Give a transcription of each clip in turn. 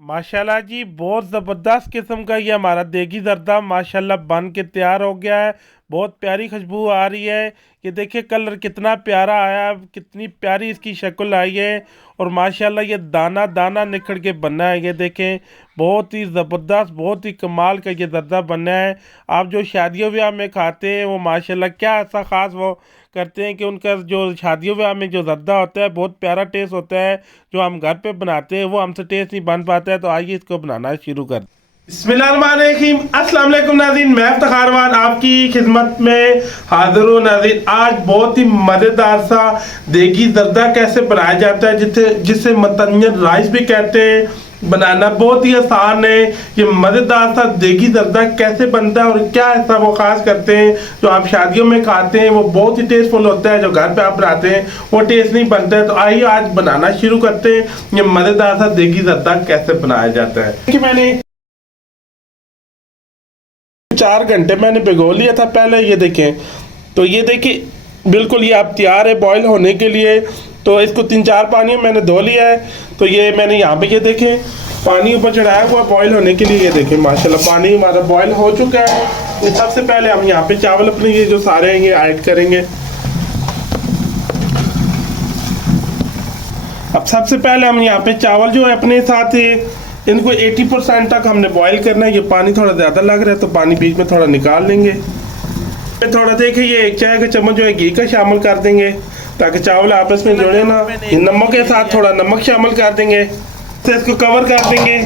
माशाल्लाह जी, बहुत ज़बरदस्त किस्म का ये हमारा देगी ज़र्दा माशाल्लाह बन के तैयार हो गया है। बहुत प्यारी खुशबू आ रही है। ये देखिए कलर कितना प्यारा आया, कितनी प्यारी इसकी शक्ल आई है। और माशाल्लाह ये दाना दाना निखर के बना है। ये देखें, बहुत ही ज़बरदस्त, बहुत ही कमाल का ये ज़र्दा बना है। आप जो शादियों ब्याह में खाते हैं वो माशाल्लाह क्या ऐसा ख़ास वो करते हैं कि उनका जो शादियों ब्याह में जो ज़र्दा होता है बहुत प्यारा टेस्ट होता है। जो हम घर पे बनाते हैं वो हमसे टेस्ट नहीं बन पाता है। तो आइए इसको बनाना शुरू कर। बिस्मिल्लाहिर्रहमानिर्रहीम, अस्सलाम वालेकुम नाज़रीन, मैं इफ्तिखार आपकी खिदमत में हाजिर हूँ। नाज़रीन, आज बहुत ही मज़ेदार सा देगी ज़र्दा कैसे बनाया जाता है, जिसे मतंजन राइस भी कहते हैं, बनाना बहुत ही आसान है। ये मज़ेदार सा देगी ज़र्दा कैसे बनता है और क्या ऐसा वो ख़ास करते हैं जो आप शादियों में खाते हैं वो बहुत ही टेस्टफुल होता है, जो घर पे आप बनाते हैं वो टेस्ट नहीं बनता है। तो आइए आज बनाना शुरू करते हैं। ये मज़ेदार सा देगी ज़र्दा कैसे बनाया जाता है। कि मैंने 4 घंटे मैंने भिगो लिया था पहले। ये देखें, तो ये देखिए बिल्कुल ये आप तैयार है बॉईल होने के लिए। तो इसको 3-4 पानी में मैंने धो लिया है। तो ये मैंने यहाँ पे ये देखें पानी ऊपर चढ़ाया हुआ बॉईल होने के लिए। ये देखें माशाल्लाह पानी हमारा बॉईल हो चुका है। तो सबसे पहले हम यहाँ पे चावल अपने ये जो सारे हैं ये ऐड करेंगे। अब सबसे पहले हम यहाँ पे चावल जो है अपने साथ इनको 80% तक हमने बॉईल करना है। ये पानी थोड़ा ज़्यादा लग रहा है तो पानी बीच में थोड़ा निकाल लेंगे। थोड़ा देखिए ये 1 चाय का चम्मच जो है घी का शामिल कर देंगे ताकि चावल आपस में जुड़े ना। नमक के साथ थोड़ा नमक शामिल कर देंगे, तो इसको कवर कर देंगे।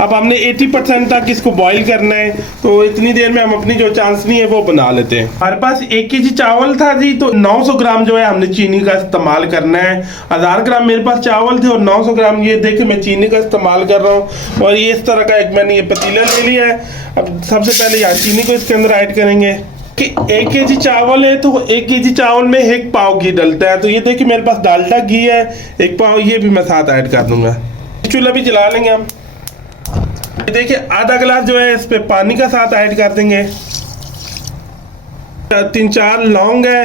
अब हमने 80% तक इसको बॉईल करना है। तो इतनी देर में हम अपनी जो चाशनी है वो बना लेते हैं। हमारे पास 1 केजी चावल था जी, तो 900 ग्राम जो है हमने चीनी का इस्तेमाल करना है। 1000 ग्राम मेरे पास चावल थे और 900 ग्राम ये देखिए मैं चीनी का इस्तेमाल कर रहा हूँ। और ये इस तरह का एक मैंने ये पतीला ले लिया है। अब सबसे पहले यहाँ चीनी को इसके अंदर ऐड करेंगे कि 1 केजी चावल है तो 1 केजी चावल में 1 पाव घी डलता है। तो ये देखिए मेरे पास डालडा घी है 1 पाव, ये भी मैं साथ ऐड कर दूंगा। चूल्हा भी जला लेंगे हम। देखिए आधा गिलास जो है इस पे पानी का साथ ऐड कर देंगे। 3-4 लौंग है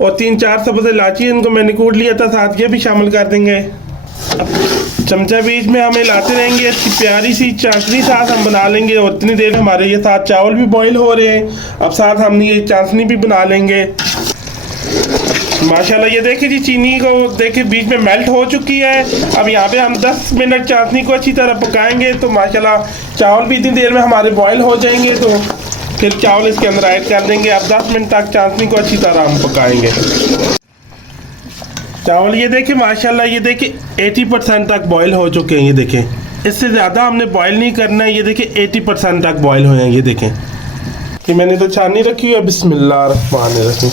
और 3-4 सब्ज़ इलायची, इनको मैंने कूट लिया था, साथ ये भी शामिल कर देंगे। अब चमचा बीच में हमें लाते रहेंगे। इसकी प्यारी सी चाशनी साथ हम बना लेंगे। और इतनी देर हमारे ये साथ चावल भी बॉईल हो रहे हैं। अब साथ हम ये चाशनी भी बना लेंगे। माशाल्लाह ये देखिए जी चीनी को देखिए बीच में मेल्ट हो चुकी है। अब यहाँ पे हम 10 मिनट चाशनी को अच्छी तरह पकाएंगे। तो माशाल्लाह चावल भी इतनी देर में हमारे बॉईल हो जाएंगे। तो फिर चावल इसके अंदर ऐड कर देंगे। अब 10 मिनट तक चाशनी को अच्छी तरह हम पकाएंगे। चावल ये देखिए माशाल्लाह ये देखिए 80% तक बॉईल हो चुके हैं। ये देखें, इससे ज़्यादा हमने बॉईल नहीं करना है। ये देखिए 80% तक बॉईल हुए हैं। ये देखें कि मैंने तो छाननी रखी हुई है। बिस्मिल्लाहिर्रहमानिर्रहीम।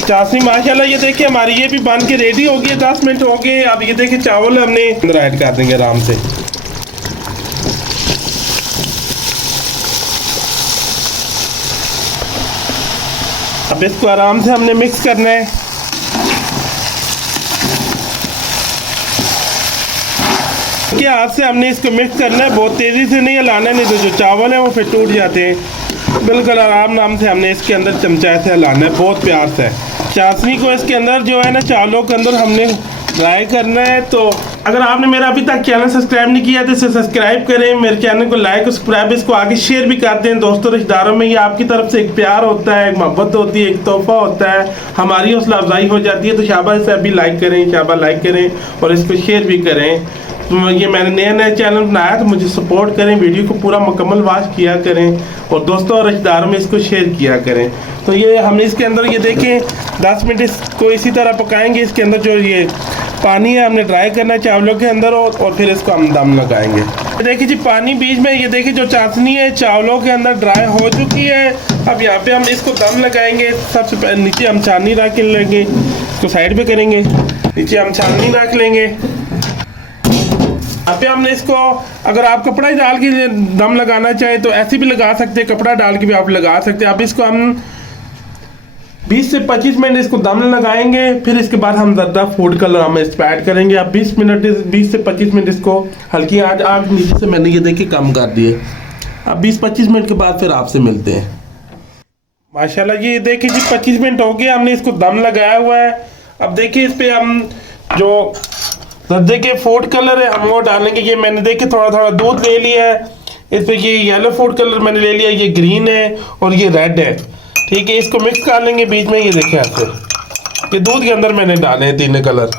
चाशनी माशाल्लाह ये देखिए हमारी ये भी बन के रेडी हो गई है। 10 मिनट हो गए। अब ये देखिए चावल हमने अंदर ऐड कर देंगे आराम से। अब इसको आराम से हमने मिक्स करना है। के हाथ से हमने इसको मिक्स करना है, बहुत तेज़ी से नहीं हिलाना, नहीं तो जो चावल है वो फिर टूट जाते हैं। बिल्कुल आराम से हमने इसके अंदर चमचा से हिलाना है, बहुत प्यार से। चाशनी को इसके अंदर जो है ना चावलों के अंदर हमने फ्राई करना है। तो अगर आपने मेरा अभी तक चैनल सब्सक्राइब नहीं किया तो इसे सब्सक्राइब करें, मेरे चैनल को लाइक और सब्सक्राइब, इसको आगे शेयर भी कर दें दोस्तों रिश्तेदारों में। ये आपकी तरफ से एक प्यार होता है, एक मोहब्बत होती है, एक तोहफा होता है, हमारी हौसला अफजाई हो जाती है। तो शाबाश से अभी लाइक करें, शाबाश लाइक करें और इसको शेयर भी करें। तो ये मैंने नया चैनल बनाया तो मुझे सपोर्ट करें, वीडियो को पूरा मुकम्मल वॉच किया करें और दोस्तों और रिश्तेदारों में इसको शेयर किया करें। तो ये हमने इसके अंदर ये देखें 10 मिनट इसको इसी तरह पकाएंगे। इसके अंदर जो ये पानी है हमने ड्राई करना है चावलों के अंदर और फिर इसको हम दम लगाएंगे। देखिए जी पानी बीच में ये देखिए जो चाशनी है चावलों के अंदर ड्राई हो चुकी है। अब यहाँ पे हम इसको दम लगाएंगे। सबसे पहले नीचे हम छाननी रख लेंगे, इसको साइड पे करेंगे, नीचे हम छाननी रख लेंगे। यहाँ पे हमने इसको अगर आप कपड़ा ही डाल के दम लगाना चाहें तो ऐसे भी लगा सकते हैं, कपड़ा डाल के भी आप लगा सकते हैं। अब इसको हम 20 से 25 मिनट इसको दम लगाएंगे। फिर इसके बाद हम ज़र्दा फूड कलर हम इस पर ऐड करेंगे। अब 20 से 25 मिनट इसको हल्की आग नीचे से मैंने ये देखिए कम कर दिए। अब 20-25 मिनट के बाद फिर आपसे मिलते हैं। माशाल्लाह ये देखिए जी 25 मिनट हो गए, हमने इसको दम लगाया हुआ है। अब देखिए इस पर हम जो जर्दे के फूड कलर है हम वो डालेंगे। ये मैंने देखे थोड़ा थोड़ा दूध ले लिया है, इसमें ये येलो फूड कलर मैंने ले लिया, ये ग्रीन है और ये रेड है। ठीक है, इसको मिक्स कर लेंगे बीच में। ये देखें ऐसे, ये दूध के अंदर मैंने डाले हैं तीनों कलर।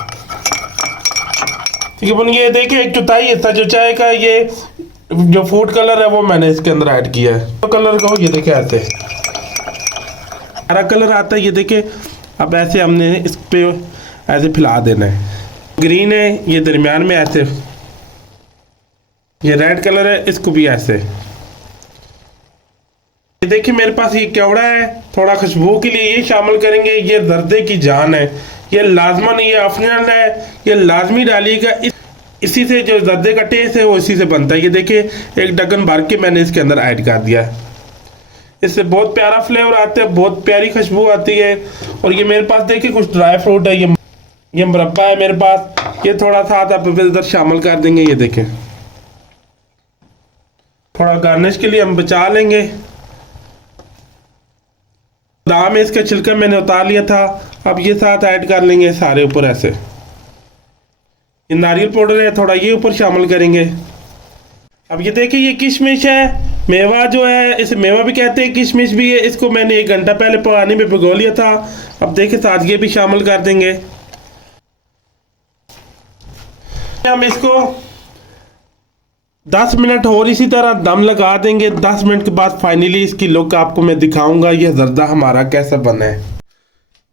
ठीक है, ये देखें एक चौथाई हिस्सा जो चाय का ये जो फूड कलर है वो मैंने इसके अंदर ऐड किया है। तो कलर को ये देखें ऐसे हरा कलर आता है, ये देखें। अब ऐसे हमने इस पे ऐसे फैला देना है। ग्रीन है, ये दरमियान में ऐसे। ये रेड कलर है, इसको भी ऐसे। ये देखिए मेरे पास ये केवड़ा है, थोड़ा खुशबू के लिए ये शामिल करेंगे। ये जर्दे की जान है, ये लाजमन, ये ऑप्शनल है, ये लाजमी डालिएगा। इसी से जो जर्दे का टेस्ट है वो इसी से बनता है। ये देखिए एक ढक्कन भर के मैंने इसके अंदर ऐड कर दिया। इससे बहुत प्यारा फ्लेवर आता है, बहुत प्यारी खुशबू आती है। और ये मेरे पास देखिए कुछ ड्राई फ्रूट है, ये मुरब्बा है मेरे पास, ये थोड़ा सा आप इधर शामिल कर देंगे। ये देखें थोड़ा गार्निश के लिए हम बचा लेंगे। बादाम है, इसका छिलका मैंने उतार लिया था, अब ये साथ ऐड कर लेंगे सारे ऊपर ऐसे। ये नारियल पाउडर है, थोड़ा ये ऊपर शामिल करेंगे। अब ये देखिए ये किशमिश है, मेवा जो है, इसे मेवा भी कहते हैं, किशमिश भी है। इसको मैंने 1 घंटा पहले पानी में भिगो लिया था। अब देखिए साथ ये भी शामिल कर देंगे। हम इसको 10 मिनट और इसी तरह दम लगा देंगे। 10 मिनट के बाद फाइनली इसकी लुक आपको मैं दिखाऊंगा ये जर्दा हमारा कैसा बना है।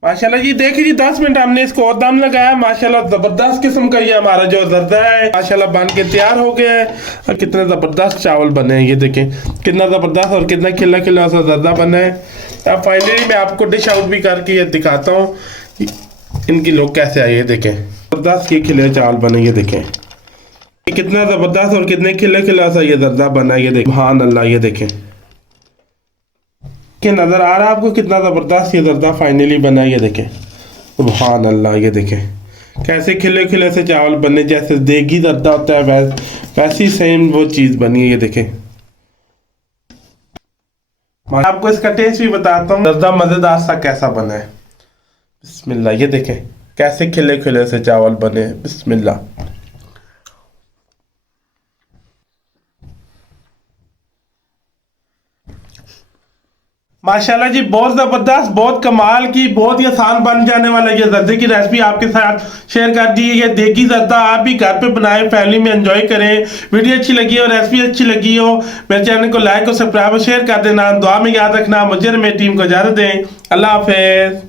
माशाल्लाह जी देखिए जी 10 मिनट हमने इसको और दम लगाया। माशाल्लाह ज़बरदस्त किस्म का ये हमारा जो जर्दा है माशाल्लाह बन के तैयार हो गया है। और कितने ज़बरदस्त चावल बने हैं, ये देखें कितना ज़बरदस्त और कितना खिला खिला सा जर्दा बना है। अब फाइनली मैं आपको डिश आउट भी करके ये दिखाता हूँ इनकी लुक कैसे आई है। देखें ज़बरदस्त ये खिले चावल बने, ये देखें कितना ज़बरदस्त और कितने खिला खिला सा ये जर्दा बना है। ये देखें सुभान अल्लाह, ये देखें कि नज़र आ रहा है आपको कितना ज़बरदस्त ये जर्दा फाइनली बना है। ये देखें सुभान अल्लाह, ये देखें कैसे खिले खिले से चावल बने, जैसे देगी जर्दा होता है वैसी सेम वो चीज़ बनी है। ये देखें मैं आपको इसका टेस्ट भी बताता हूँ जर्दा मज़ेदार सा कैसा बना है। बिस्मिल्लाह, ये देखें कैसे खिले खिले से चावल बने। बिस्मिल्लाह। माशाल्लाह जी बहुत ज़बरदस्त, बहुत कमाल की, बहुत ही आसान बन जाने वाला ये जर्दे की रेसिपी आपके साथ शेयर कर दी है। ये देगी जर्दा आप भी घर पे बनाएं, फैमिली में एंजॉय करें। वीडियो अच्छी लगी हो, रेसिपी अच्छी लगी हो, मेरे चैनल को लाइक और सब्सक्राइब और शेयर कर देना। दुआ में याद रखना। मुझे और मेरी टीम को इजाज़त दें। अल्लाह हाफिज़।